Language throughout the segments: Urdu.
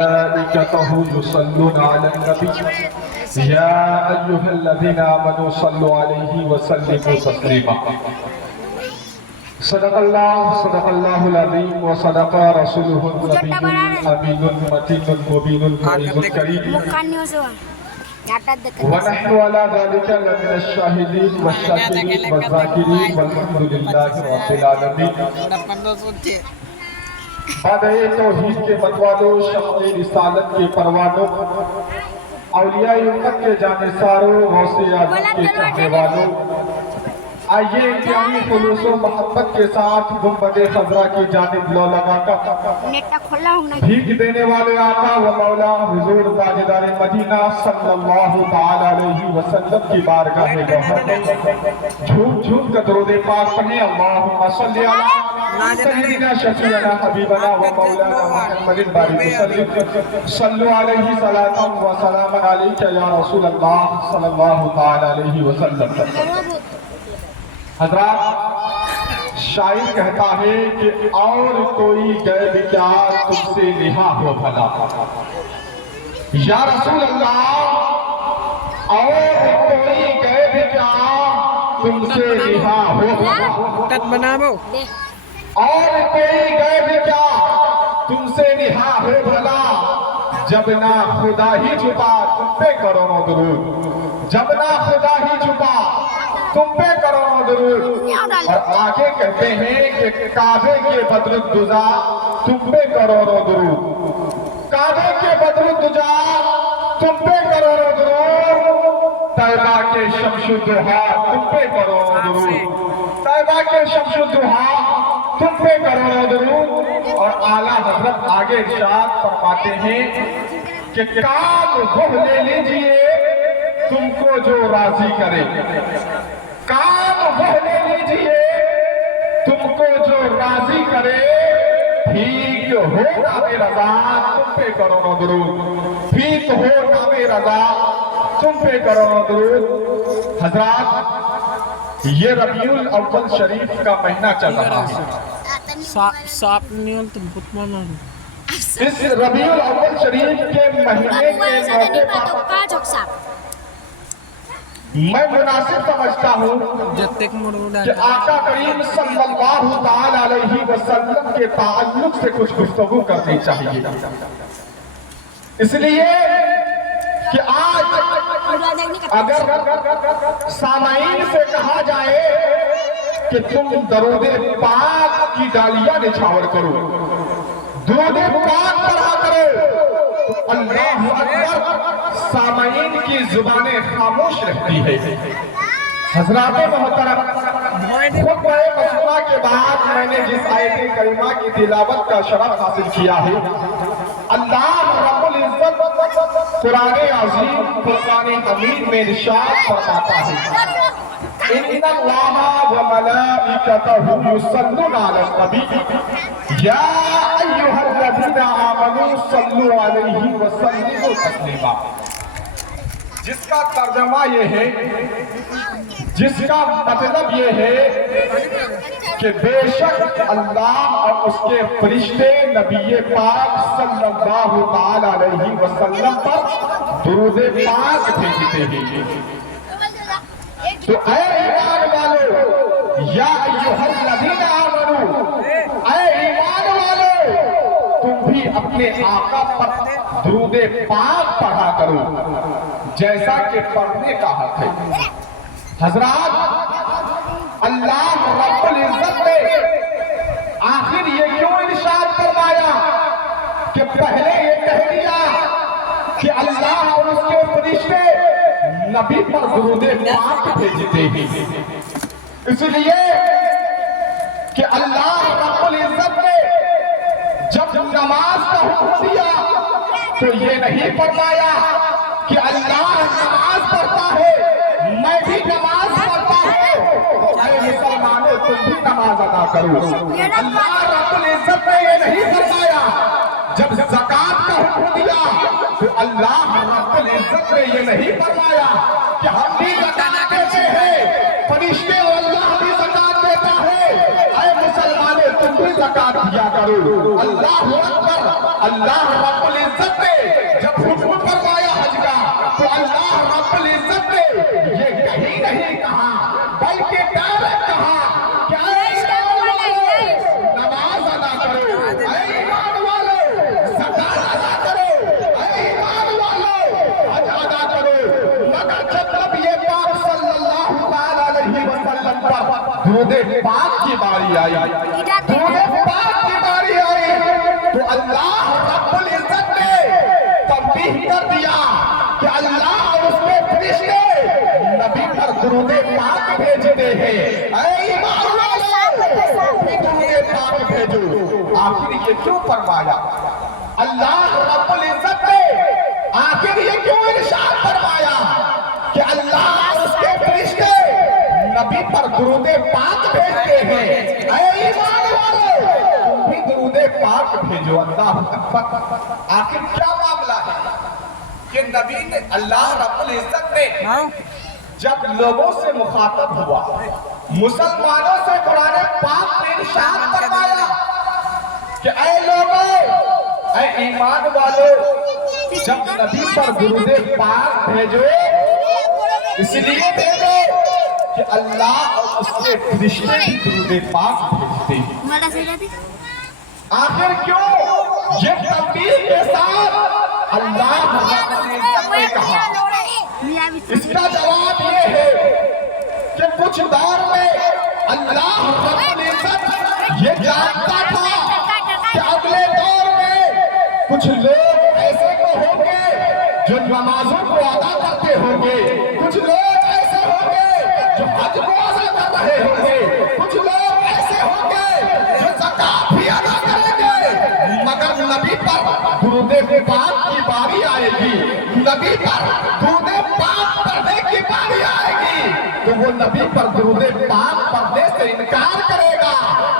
ملائكته يصلون على النبي يا أيها الذين آمنوا صلوا عليه وسلموا تسليما صدق الله العظيم وصدق رسوله النبي الأمين المتين المبين المعز الكريم ونحن على ذلك لمن الشاهدين والشاكرين والذاكرين والحمد لله رب العالمين بعد توحید کے متوالوں شمع رسالت کے پروانوں اولیاء امت کے جانثاروں غوث اعظم کے چاہنے والوں آئیے انتہائی خلوص و محبت کے ساتھ گنبد خضرا کی جانب لو لگا کر بھیک دینے والے آقا و مولا حضور تاجدار مدینہ صلی اللہ تعالی علیہ وسلم کی بارگاہ گوہر میں جھوم جھوم کر درود پاک پڑھیں اللہم صلی علی سیدنا شفیعنا حبیبنا و مولانا محمد بارک وسلم صلو علیہ صلاۃ و سلام علیک یا رسول اللہ صلی اللہ تعالی علیہ وسلم. حضرات، شاعر کہتا ہے کہ اور کوئی غیب کیا تم سے نہا ہو بھلا یا رسول اللہ، اور کوئی غیب کیا تم سے نہا ہو بھلا، اور کوئی غیب کیا تم سے نہا ہو بھلا، جب نہ خدا ہی چھپا تم پہ کروڑوں درود، جب نہ خدا ہی چھپا تم پہ کروڑوں درود. اور آگے کہتے ہیں کہ کعبے کے بدرالدجا تم پہ کروڑوں درود، کعبے کے بدرالدجا تم پہ کروڑوں درود، طیبہ کے شمس الضحیٰ تم پہ کروڑوں درود، طیبہ کے شمس الضحیٰ تم پہ کروڑوں درود. اور اعلیٰ حضرت آگے ارشاد فرماتے ہیں کہ کام وہ لے لیجئے تم کو جو راضی کرے، کام وہ لے لیجئے تم کو جو راضی کرے، ٹھیک ہو نام رضا تم پہ کروڑوں درود، ٹھیک ہو نام رضا تم پہ کروڑوں درود. حضرات، یہ ربیع الاول شریف کا مہینہ چل رہا ہے. اس ربیع الاول شریف کے مہینے کے موقع پر میں مناسب سمجھتا ہوں کہ آقا کریم صلی اللہ تعالی علیہ وسلم کے تعلق سے کچھ گفتگو کرنی چاہیے، اس لیے کہ آج اگر سامعین سے کہا جائے کہ تم درود پاک کی ڈالیاں نچھاور کرو، درود پاک پڑھا کرو، تو اللہ اکبر سامعین کی زبانیں خاموش رہتی ہے. حضرات محترم، خطبہ مسئولہ کے بعد میں نے جس آیت کریمہ کی تلاوت کا شرف حاصل کیا ہے، اللہ رب العزت قرآن عظیم فرقان حمید میں ارشاد فرماتا ہے ان اللہ وملائکتہ یصلون علی النبی یا ایھا الذین آمنوا صلوا علیہ وسلموا تسلیما. جس کا ترجمہ یہ ہے، جس کا مطلب یہ ہے کہ بے شک اللہ اور اس کے فرشتے نبی پاک صلی اللہ تعالی علیہ وسلم پر درود پاک بھیجتے ہیں. تو اے ایمان والو، یا ایھا الذین آمنو، اے ایمان والو، تم بھی اپنے آقا پر درود پاک پڑھا کرو جیسا کہ پڑھنے کا حق ہے. حضرات، اللہ رب العزت نے آخر یہ کیوں ارشاد فرمایا کہ پہلے یہ کہہ دیا کہ اللہ اور اس کے فرشتے نبی پر درود پاک بھیجتے ہیں؟ اس لیے کہ اللہ رب العزت نے جب نماز کا حکم دیا تو یہ نہیں فرمایا کہ اللہ نماز پڑھتا ہے میں بھی نماز پڑھتا ہوں، اے مسلمانوں تم بھی نماز ادا کرو. اللہ رب العزت نے یہ نہیں فرمایا. جب زکوٰۃ کا حکم دیا تو اللہ رب العزت نے یہ نہیں فرمایا کہ ہم بھی زکوٰۃ دیتے ہیں، فرشتے اور اللہ بھی زکوٰۃ دیتا ہے، اے مسلمانوں تم بھی زکات دیا کرو. اللہ اکبر. اللہ رب العزت نے جب حکم فرمایا حج کا تو اللہ رب العزت نے یہ کہیں نہیں کہا بلکہ ڈائریکٹ کہا کہ اے ایمان والو نماز ادا کرو, اے ایمان والو زکات ادا کرو, اے ایمان والو حج ادا کرو. مگر جب یہ پاک صلی اللہ علیہ وسلم پر درود پاک کی باری آئی, درود پاک کی باری آئی تو اللہ رب العزت نے تنبیہ کر دیا کہ اللہ اور اس کے فرشتے نبی پر درود پاک بھیجتے ہیں. اے ایمان والو درود پاک بھیجو. آخر یہ کیوں فرمایا اللہ رب العزت نے؟ آخر یہ کیوں ارشاد فرمایا کہ اللہ اور اس کے فرشتے نبی پر درود پاک بھیجتے ہیں؟ اے ایمان والو تم بھی درود پاک بھیجو. اللہ اکبر. آخر کیا معاملہ ہے کہ نبی نے اللہ رب العزت نے جب لوگوں سے مخاطب ہوا, مسلمانوں سے قرآن پاک نے ارشاد فرمایا کہ اے لوگوں, اے ایمان والو, جب نبی پر درود پاک بھیجو اس لیے بھیجو کہ اللہ اور اس کے فرشتے بھی درود پاک بھیجتے ہیں. آخر کیوں یہ تنبیہ کے ساتھ اللہ رب العزت نے کہا؟ اس کا جواب یہ ہے کہ کچھ دور میں اللہ رب العزت یہ جانتا تھا کہ اگلے دور میں کچھ لوگ ایسے تو ہوں گے جو نمازوں کو ادا کرتے ہوں گے, کچھ لوگ ایسے ہوں گے جو حج کو ادا کر رہے ہوں گے, کچھ لوگ ایسے ہوں گے جو زکات بھی ادا کریں گے, مگر نبی پر درود پاک کی باری آئے گی, نبی پر درود پاک پڑھنے کی باری آئے گی تو وہ نبی پر درود پاک پڑھنے سے انکار کرے گا.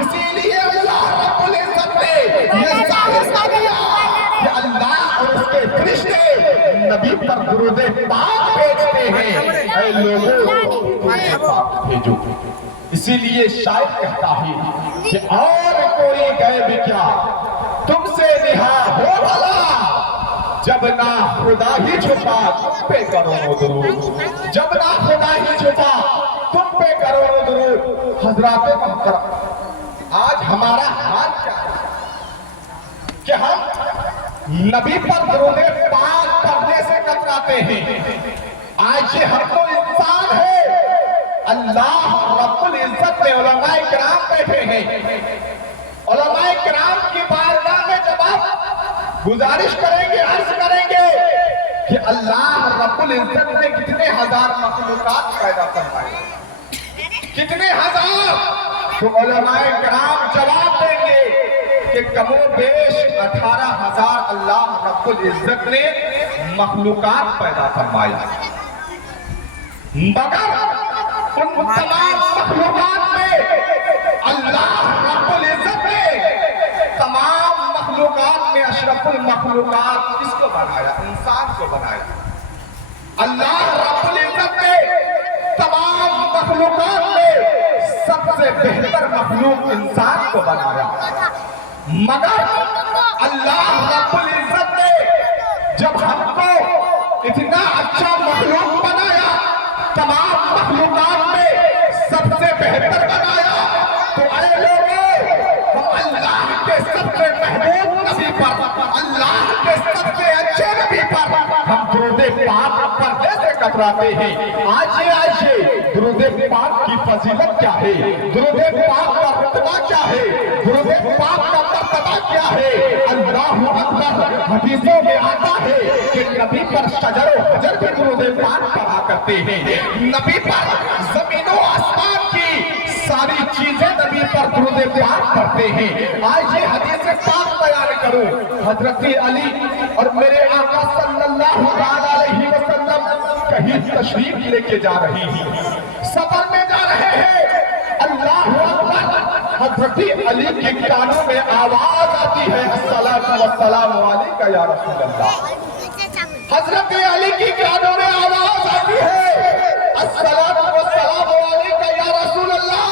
اسی لیے اللہ رب العزت نے یہ ظاہر کر دیا کہ اللہ اور اس کے فرشتے نبی پر درود پاک بھیجتے ہیں. اے لوگوں درود پاک بھیجو. اسی لیے شاعر کہتا ہے کہ اور کوئی غیب کیا تم سے نہا ہو بھلا, جب نہ خدا ہی چھپا تم پہ کرو درود, جب نہ خدا ہی چھپا تم پہ کرو درود. حضرات محترم, آج ہمارا حال کیا ہے کہ ہم نبی پر درود پاک پڑھنے سے کتراتے ہیں. آج یہ ہم تو انسان ہے, اللہ رب العزت نے علماء کرام بیٹھے ہیں, علماء کرام کی بارگاہ میں جب آپ گزارش کریں گے, عرض کریں گے کہ اللہ رب العزت نے کتنے ہزار مخلوقات پیدا فرمائے, کتنے ہزار, تو علماء کرام جواب دیں گے کہ کم و بیش 18,000 اللہ رب العزت نے مخلوقات پیدا فرمائی. مگر ان تمام مخلوقات میں اللہ رب العزت نے تمام مخلوقات میں اشرف المخلوقات کس کو بنایا؟ انسان کو بنایا. اللہ رب العزت نے تمام مخلوقات میں سب سے بہتر مخلوق انسان کو بنایا. مگر اللہ رب العزت نے جب ہم کو اتنا اچھا مخلوق بنایا, تمام مخلوقات میں سب سے بہتر بنایا, تو اے لوگوں ہم اللہ کے سب سے محبوب نبی پر, اللہ کے سب سے اچھے نبی پر ہم درود پاک پڑھنے سے کتراتے ہیں. آئیے درود پاک کی فضیلت کیا ہے, درود پاک کا رتبہ کیا ہے, درود پاک کا مرتبہ کیا ہے. اللہ اکبر. حدیثوں میں آتا ہے کہ نبی پر شجر و حجر بھی درود پاک پڑھا کرتے ہیں, نبی پر زمین و آسمان کی ساری چیزیں نبی پر درود پاک پڑھتے ہیں. آئیے حدیث پاک بیان کروں. حضرت علی اور میرے آقا صلی اللہ علیہ وسلم کہیں تشریف لے کے جا رہی ہیں, سفر میں جا رہے ہیں. اللہ اکبر. حضرت علی کے کانوں میں آواز آتی ہے, الصلاۃ والسلام علیک یا رسول اللہ. حضرت علی کی کانوں میں آواز آتی ہے, الصلاۃ والسلام علیک یا رسول اللہ.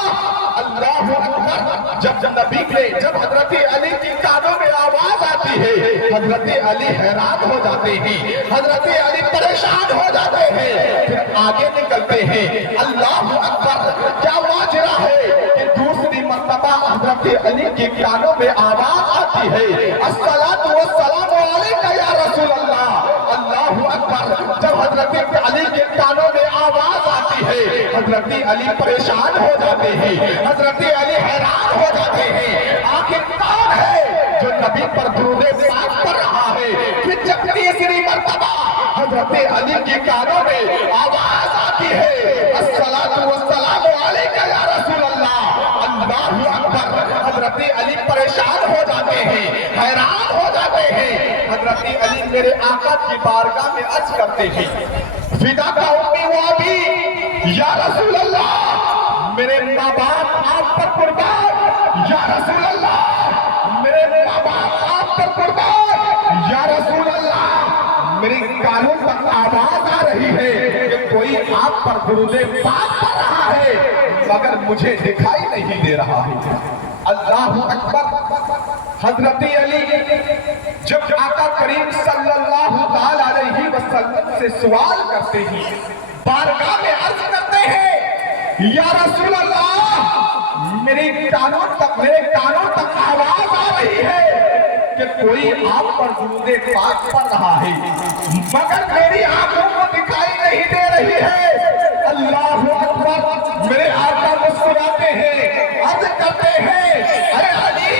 اللہ اللہ اکبر، جب نبی کے جب حضرت علی کی کانوں میں آواز آتی ہے، حضرت علی حیران ہو جاتے ہیں، حضرت علی پریشان ہو جاتے ہیں، پھر آگے نکلتے ہیں۔ اللہ اکبر، کیا ماجرا ہے کہ دوسری مرتبہ حضرت علی کے کانوں میں آواز آتی ہے، الصلاۃ والسلام علیک یا رسول اللہ۔ اللہ اکبر، جب حضرت علی کے کانوں میں آواز آتی ہے، حضرت علی پریشان ہو جاتے ہیں، حضرت علی حیران ہو جاتے ہیں، آخر کون ہے جو نبی پر درود پاک پڑھ رہا ہے؟ پھر جب تیسری مرتبہ حضرت علی کے کانوں میں آواز آتی ہے، الصلاۃ والسلام علیک یا رسول اللہ۔ اللہ اکبر، حضرت علی پریشان ہو جاتے ہیں، حیران ہو جاتے ہیں۔ حضرت علی میرے آقا کی بارگاہ میں عرض کرتے ہیں، فدا کا امی و ابی یا رسول اللہ، میرے ماں باپ آپ پر قربان یا رسول اللہ، میرے ماں باپ آپ پر قربان یا رسول اللہ۔ میرے کانوں تک آواز آ رہی ہے کہ کوئی آپ پر درود پاک پڑھ رہا ہے، مگر مجھے دکھائی نہیں دے رہا ہے۔ اللہ اکبر، حضرت علی جب آقا کریم صلی اللہ علیہ وسلم سے سوال کرتے ہیں، بارگاہ میں عرض کرتے ہیں، یا رسول اللہ، میرے کانوں تک آواز آ رہی ہے کہ کوئی آپ پر درود پاک پڑھ رہا ہے، مگر میری آنکھوں کو دکھائی نہیں دے رہی ہے۔ اللہ اکبر، میرے آقا مسکراتے ہیں، عرض کرتے ہیں، اے علی،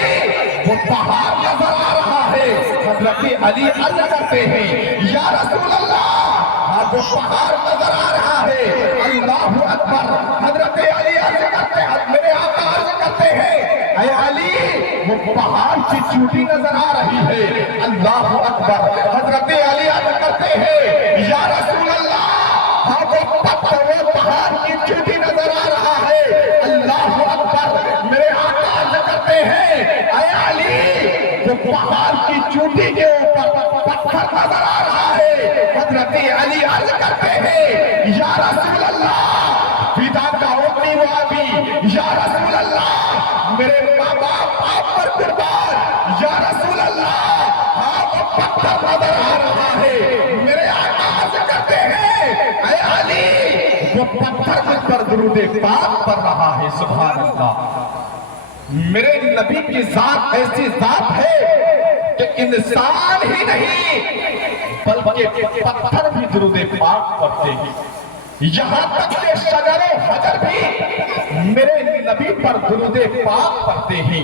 وہ پہاڑ نظر آ رہا ہے۔ حضرت علی عرض کرتے ہیں، یا رسول اللہ، وہ پہاڑ نظر آ رہا ہے۔ اللہ اکبر، حضرت علی عرض کرتے ہیں، میرے آقا عرض کرتے ہیں، اے علی، وہ پہاڑ کی چوٹی نظر آ رہی ہے۔ اللہ اکبر، حضرت علی عرض کرتے ہیں، یا رسول اللہ، وہ پہاڑ کی چوٹی نظر آ رہا ہے۔ اللہ اکبر، میرے آقا عرض کرتے ہیں، اے علی، وہ پہاڑ کی چوٹی کے اوپر پتھر نظر آ رہا ہے۔ حضرت علی عرض کرتے ہیں، یا رسول اللہ، فدا کا امی و ابی یا رسول اللہ، میرے ماں باپ آپ پر قربان یا رسول اللہ، وہ پتھر نظر آ رہا ہے۔ میرے آقا عرض کرتے ہیں، اے علی، وہ پتھر مجھ پر درود پاک پڑھ رہا ہے۔ سبحان اللہ، میرے نبی کی ذات ایسی ذات ہے کہ انسان ہی نہیں بلکہ پتھر بھی درود پاک پڑھتے ہیں، یہاں تک کہ شجر حجر بھی میرے نبی پر درود پاک پڑھتے ہیں۔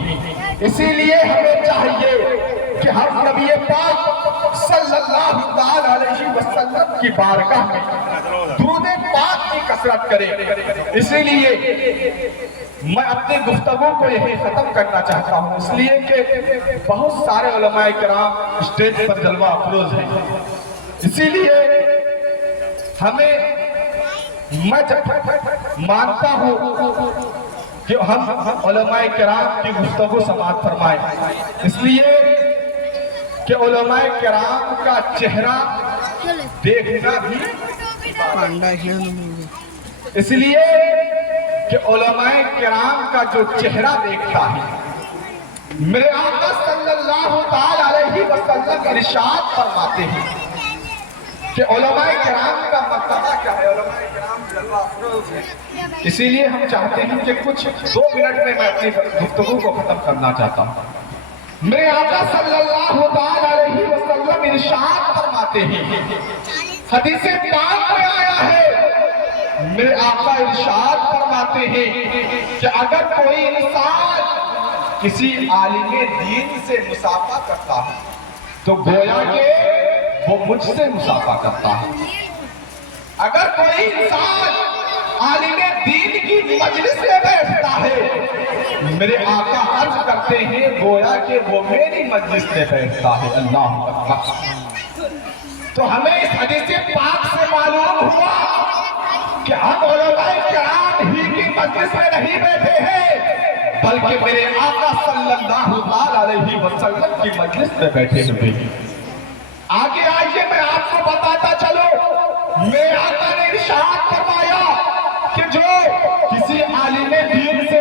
اسی لیے ہمیں چاہیے کہ ہم نبی پاک صلی اللہ علیہ وسلم کی بارگاہ میں درود پاک کی کثرت کریں۔ اسی لیے میں اپنی گفتگو کو یہی ختم کرنا چاہتا ہوں، اس لیے کہ بہت سارے علماء کرام اسٹیج پر جلوہ افروز ہیں۔ اسی لیے میں جب مانتا ہوں کہ ہم علماء کرام کی گفتگو سماعت فرمائیں، اس لیے کہ علماء کرام کا چہرہ دیکھنا بھی، اس لیے کہ علماء کرام کا جو چہرہ دیکھتا ہے، میرے آقا صلی اللہ علیہ وسلم ارشاد فرماتے ہیں کہ علماء کرام کا مرتبہ کیا ہے، علماء کرام جلوہ افروز ہے۔ اسی لیے ہم چاہتے ہیں کہ کچھ 2 منٹ میں اپنی گفتگو کو ختم کرنا چاہتا ہوں۔ میرے آقا صلی اللہ علیہ وسلم ارشاد فرماتے ہیں، حدیث پاک میں آیا ہے، میرے آقا ارشاد فرماتے ہیں کہ اگر کوئی انسان کسی عالم دین سے مصافحہ کرتا ہے تو گویا کہ وہ مجھ سے مصافحہ کرتا ہے۔ اگر کوئی انسان عالم دین کی مجلس میں بیٹھتا ہے، میرے آقا عرض کرتے ہیں گویا کہ وہ میری مجلس میں بیٹھتا ہے۔ اللہ اکبر، تو ہمیں اس حدیث پاک سے معلوم ہوا کہ ہم علماء کرام ہی کی مجلس میں نہیں بیٹھے ہیں، بلکہ میرے آقا صلی اللہ علیہ وسلم کی مجلس میں بیٹھے ہوئے ہیں۔ آگے آئیے میں آپ کو بتاتا چلوں، میرے آقا نے ارشاد فرمایا کہ جو کسی عالم دین سے